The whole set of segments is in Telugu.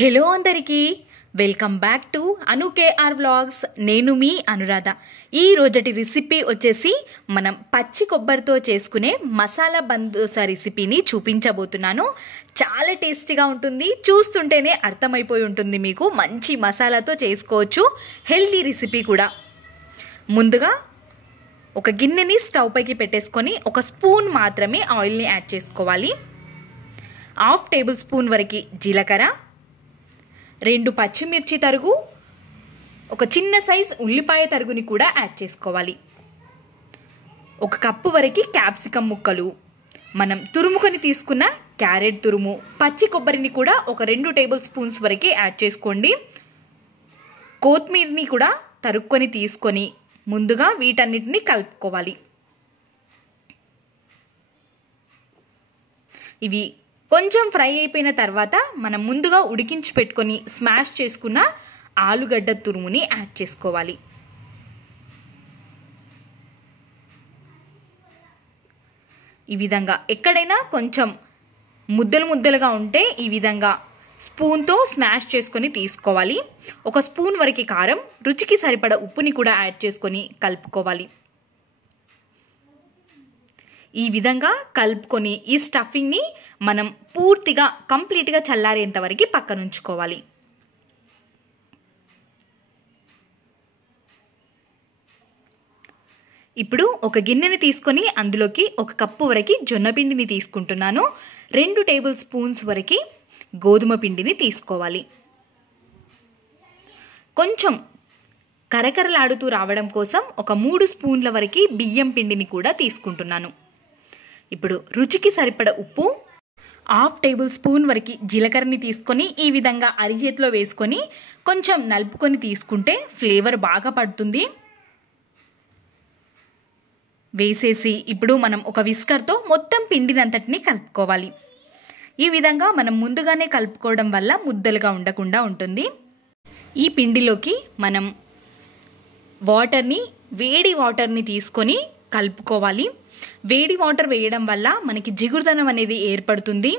హలో అందరికీ welcome back to Anu KR vlogs. నేను మీ అనురాధ. ఈ రోజటి రెసిపీ వచ్చేసి మనం పచ్చి కొబ్బరితో చేసుకునే మసాలా బందోసా రెసిపీని చూపించబోతున్నాను. చాలా టేస్టీగా ఉంటుంది, చూస్తుంటేనే అర్థమైపోయి ఉంటుంది మీకు. మంచి మసాలాతో చేసుకోవచ్చు, హెల్తీ రెసిపీ కూడా. ముందుగా ఒక గిన్నెని స్టవ్ పైకి పెట్టేసుకొని ఒక స్పూన్ మాత్రమే ఆయిల్ని యాడ్ చేసుకోవాలి. 1/2 టేబుల్ స్పూన్ వరకు జీలకర్ర, 2 పచ్చిమిర్చి తరుగు, ఒక చిన్న సైజ్ ఉల్లిపాయ తరుగుని కూడా యాడ్ చేసుకోవాలి. 1 కప్పు వరకు క్యాప్సికమ్ ముక్కలు, మనం తురుముకొని తీసుకున్న క్యారెట్ తురుము, పచ్చి కొబ్బరిని కూడా ఒక 2 టేబుల్ స్పూన్స్ వరకు యాడ్ చేసుకోండి. కొత్తిమీరని కూడా తరుక్కొని తీసుకొని ముందుగా వీటన్నిటిని కలుపుకోవాలి. ఇవి కొంచెం ఫ్రై అయిపోయిన తర్వాత మనం ముందుగా ఉడికించి పెట్టుకొని స్మాష్ చేసుకున్న ఆలుగడ్డ తురుముని యాడ్ చేసుకోవాలి. ఈ విధంగా ఎక్కడైనా కొంచెం ముద్దలుగా ఉంటే ఈ విధంగా స్పూన్తో స్మాష్ చేసుకొని తీసుకోవాలి. 1 స్పూన్ వరకు కారం, రుచికి సరిపడ ఉప్పుని కూడా యాడ్ చేసుకొని కలుపుకోవాలి. ఈ విధంగా కలుపుకొని ఈ స్టఫింగ్ని మనం పూర్తిగా కంప్లీట్గా చల్లారేంత వరకు పక్కన ఉంచుకోవాలి. ఇప్పుడు ఒక గిన్నెని తీసుకొని అందులోకి 1 కప్పు వరకు జొన్న పిండిని తీసుకుంటున్నాను. 2 టేబుల్ స్పూన్స్ వరకు గోధుమ పిండిని తీసుకోవాలి. కొంచెం కరకరలాడుతూ రావడం కోసం ఒక 3 స్పూన్ల వరకు బియ్యం పిండిని కూడా తీసుకుంటున్నాను. ఇప్పుడు రుచికి సరిపడ ఉప్పు, 1/2 టేబుల్ స్పూన్ వరకు జీలకర్రని తీసుకొని ఈ విధంగా అరిచేతిలో వేసుకొని కొంచెం నలుపుకొని తీసుకుంటే ఫ్లేవర్ బాగా పడుతుంది. వేసేసి ఇప్పుడు మనం ఒక విస్కర్తో మొత్తం పిండినంతటిని కలుపుకోవాలి. ఈ విధంగా మనం ముందుగానే కలుపుకోవడం వల్ల ముద్దలుగా ఉండకుండా ఉంటుంది. ఈ పిండిలోకి మనం వేడి వాటర్ని తీసుకొని కలుపుకోవాలి. వేడి వాటర్ వేయడం వల్ల మనకి జిగురుదనం అనేది ఏర్పడుతుంది.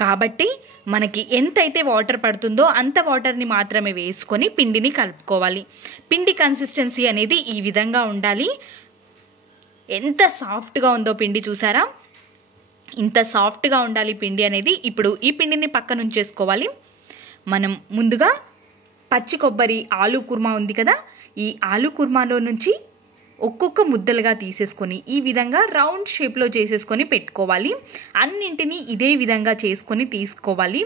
కాబట్టి మనకి ఎంతైతే వాటర్ పడుతుందో అంత వాటర్ని మాత్రమే వేసుకొని పిండిని కలుపుకోవాలి. పిండి కన్సిస్టెన్సీ అనేది ఈ విధంగా ఉండాలి. ఎంత సాఫ్ట్గా ఉందో పిండి చూసారా? ఇంత సాఫ్ట్గా ఉండాలి పిండి అనేది. ఇప్పుడు ఈ పిండిని పక్కన ఉంచేసుకోవాలి. మనం ముందుగా పచ్చి కొబ్బరి ఆలు కుర్మా ఉంది కదా, ఈ ఆలు కుర్మాలో నుంచి ఒక్కొక్క ముద్దలుగా తీసేసుకొని ఈ విధంగా రౌండ్ షేప్లో చేసేసుకొని పెట్టుకోవాలి. అన్నింటినీ ఇదే విధంగా చేసుకొని తీసుకోవాలి.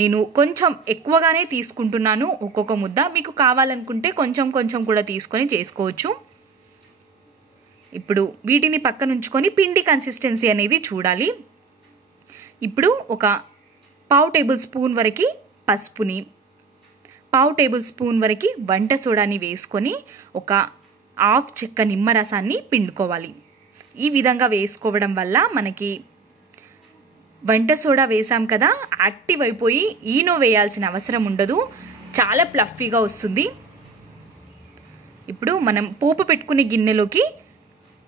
నేను కొంచెం ఎక్కువగానే తీసుకుంటున్నాను ఒక్కొక్క ముద్ద. మీకు కావాలనుకుంటే కొంచెం కూడా తీసుకొని చేసుకోవచ్చు. ఇప్పుడు వీటిని పక్కన ఉంచుకొని పిండి కన్సిస్టెన్సీ అనేది చూడాలి. ఇప్పుడు ఒక 1/2 టేబుల్ స్పూన్ వరకు పసుపుని, 1/2 టేబుల్ స్పూన్ వరకు వంట సోడాని వేసుకొని ఒక 1/2 చెక్క నిమ్మరసాన్ని పిండుకోవాలి. ఈ విధంగా వేసుకోవడం వల్ల మనకి వంట సోడా వేసాం కదా, యాక్టివ్ అయిపోయి ఈనో వేయాల్సిన అవసరం ఉండదు, చాలా ప్లఫీగా వస్తుంది. ఇప్పుడు మనం పోపు పెట్టుకునే గిన్నెలోకి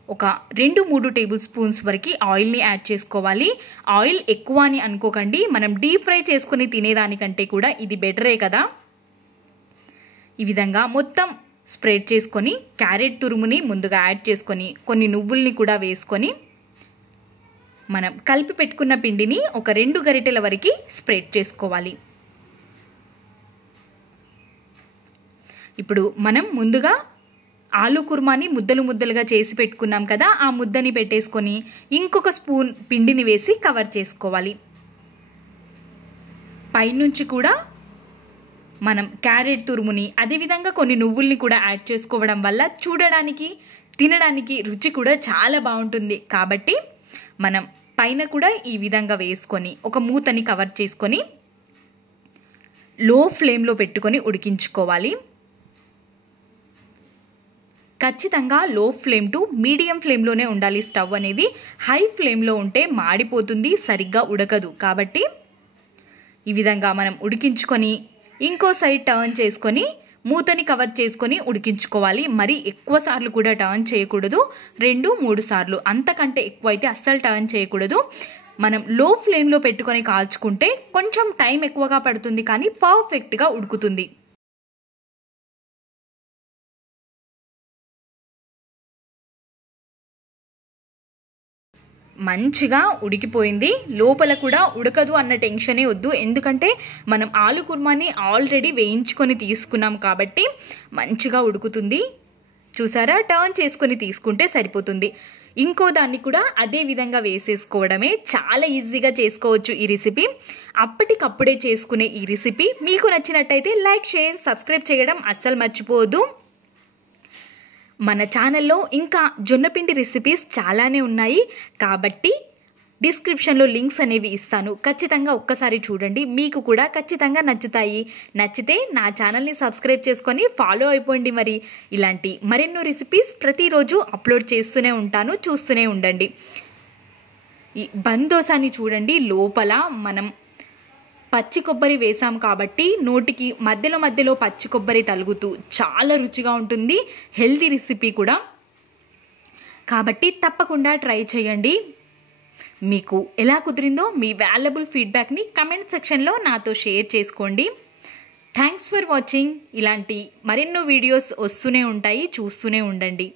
ఒక 2-3 టేబుల్ స్పూన్స్ వరకు ఆయిల్ని యాడ్ చేసుకోవాలి. ఆయిల్ ఎక్కువ అని అనుకోకండి, మనం డీప్ ఫ్రై చేసుకుని తినేదానికంటే కూడా ఇది బెటరే కదా. ఈ విధంగా మొత్తం స్ప్రెడ్ చేసుకొని క్యారెట్ తురుముని ముందుగా యాడ్ చేసుకొని కొన్ని నువ్వుల్ని కూడా వేసుకొని మనం కలిపి పెట్టుకున్న పిండిని ఒక 2 గరిటెల వరకు స్ప్రెడ్ చేసుకోవాలి. ఇప్పుడు మనం ముందుగా ఆలు కుర్మాని ముద్దలుగా చేసి పెట్టుకున్నాం కదా, ఆ ముద్దని పెట్టేసుకొని ఇంకొక స్పూన్ పిండిని వేసి కవర్ చేసుకోవాలి. పైనుంచి కూడా మనం క్యారెట్ తురుముని అదేవిధంగా కొన్ని నువ్వుల్ని కూడా యాడ్ చేసుకోవడం వల్ల చూడడానికి తినడానికి రుచి కూడా చాలా బాగుంటుంది. కాబట్టి మనం పైన కూడా ఈ విధంగా వేసుకొని ఒక మూతని కవర్ చేసుకొని లో ఫ్లేమ్లో పెట్టుకొని ఉడికించుకోవాలి. ఖచ్చితంగా లో ఫ్లేమ్ టు మీడియం ఫ్లేమ్లోనే ఉండాలి స్టవ్ అనేది. హై ఫ్లేమ్లో ఉంటే మాడిపోతుంది, సరిగ్గా ఉడకదు. కాబట్టి ఈ విధంగా మనం ఉడికించుకొని ఇంకో సైడ్ టర్న్ చేసుకొని మూతని కవర్ చేసుకొని ఉడికించుకోవాలి. మరి ఎక్కువ సార్లు కూడా టర్న్ చేయకూడదు, 2-3 సార్లు, అంతకంటే ఎక్కువ అయితే అస్సలు టర్న్ చేయకూడదు. మనం లో ఫ్లేమ్లో పెట్టుకొని కాల్చుకుంటే కొంచెం టైం ఎక్కువగా పడుతుంది, కానీ పర్ఫెక్ట్గా ఉడుకుతుంది. మంచిగా ఉడికిపోయింది. లోపల కూడా ఉడకదు అన్న టెన్షనే వద్దు, ఎందుకంటే మనం ఆలు కుర్మాని ఆల్రెడీ వేయించుకొని తీసుకున్నాం కాబట్టి మంచిగా ఉడుకుతుంది. చూసారా, టర్న్ చేసుకొని తీసుకుంటే సరిపోతుంది. ఇంకో దాన్ని కూడా అదే విధంగా వేసేసుకోవడమే, చాలా ఈజీగా చేసుకోవచ్చు ఈ రెసిపీ. అప్పటికప్పుడే చేసుకునే ఈ రెసిపీ మీకు నచ్చినట్టయితే లైక్, షేర్, సబ్స్క్రైబ్ చేయడం అస్సలు మర్చిపోవద్దు. మన ఛానల్లో ఇంకా జొన్నపిండి రెసిపీస్ చాలానే ఉన్నాయి, కాబట్టి డిస్క్రిప్షన్లో లింక్స్ అనేవి ఇస్తాను. ఖచ్చితంగా ఒక్కసారి చూడండి, మీకు కూడా ఖచ్చితంగా నచ్చుతాయి. నచ్చితే నా ఛానల్ని సబ్స్క్రైబ్ చేసుకొని ఫాలో అయిపోండి. మరి ఇలాంటి మరెన్నో రెసిపీస్ ప్రతిరోజు అప్లోడ్ చేస్తూనే ఉంటాను, చూస్తూనే ఉండండి. ఈ బందోసాని చూడండి, లోపల మనం పచ్చి కొబ్బరి వేసాం కాబట్టి నోటికి మధ్యలో మధ్యలో పచ్చి కొబ్బరి తలుగుతూ చాలా రుచిగా ఉంటుంది. హెల్తీ రెసిపీ కూడా, కాబట్టి తప్పకుండా ట్రై చేయండి. మీకు ఎలా కుదిరిందో మీ వాల్యుబుల్ ఫీడ్బ్యాక్ని కమెంట్ సెక్షన్లో నాతో షేర్ చేసుకోండి. Thanks for watching. ఇలాంటి మరెన్నో వీడియోస్ వస్తూనే ఉంటాయి, చూస్తూనే ఉండండి.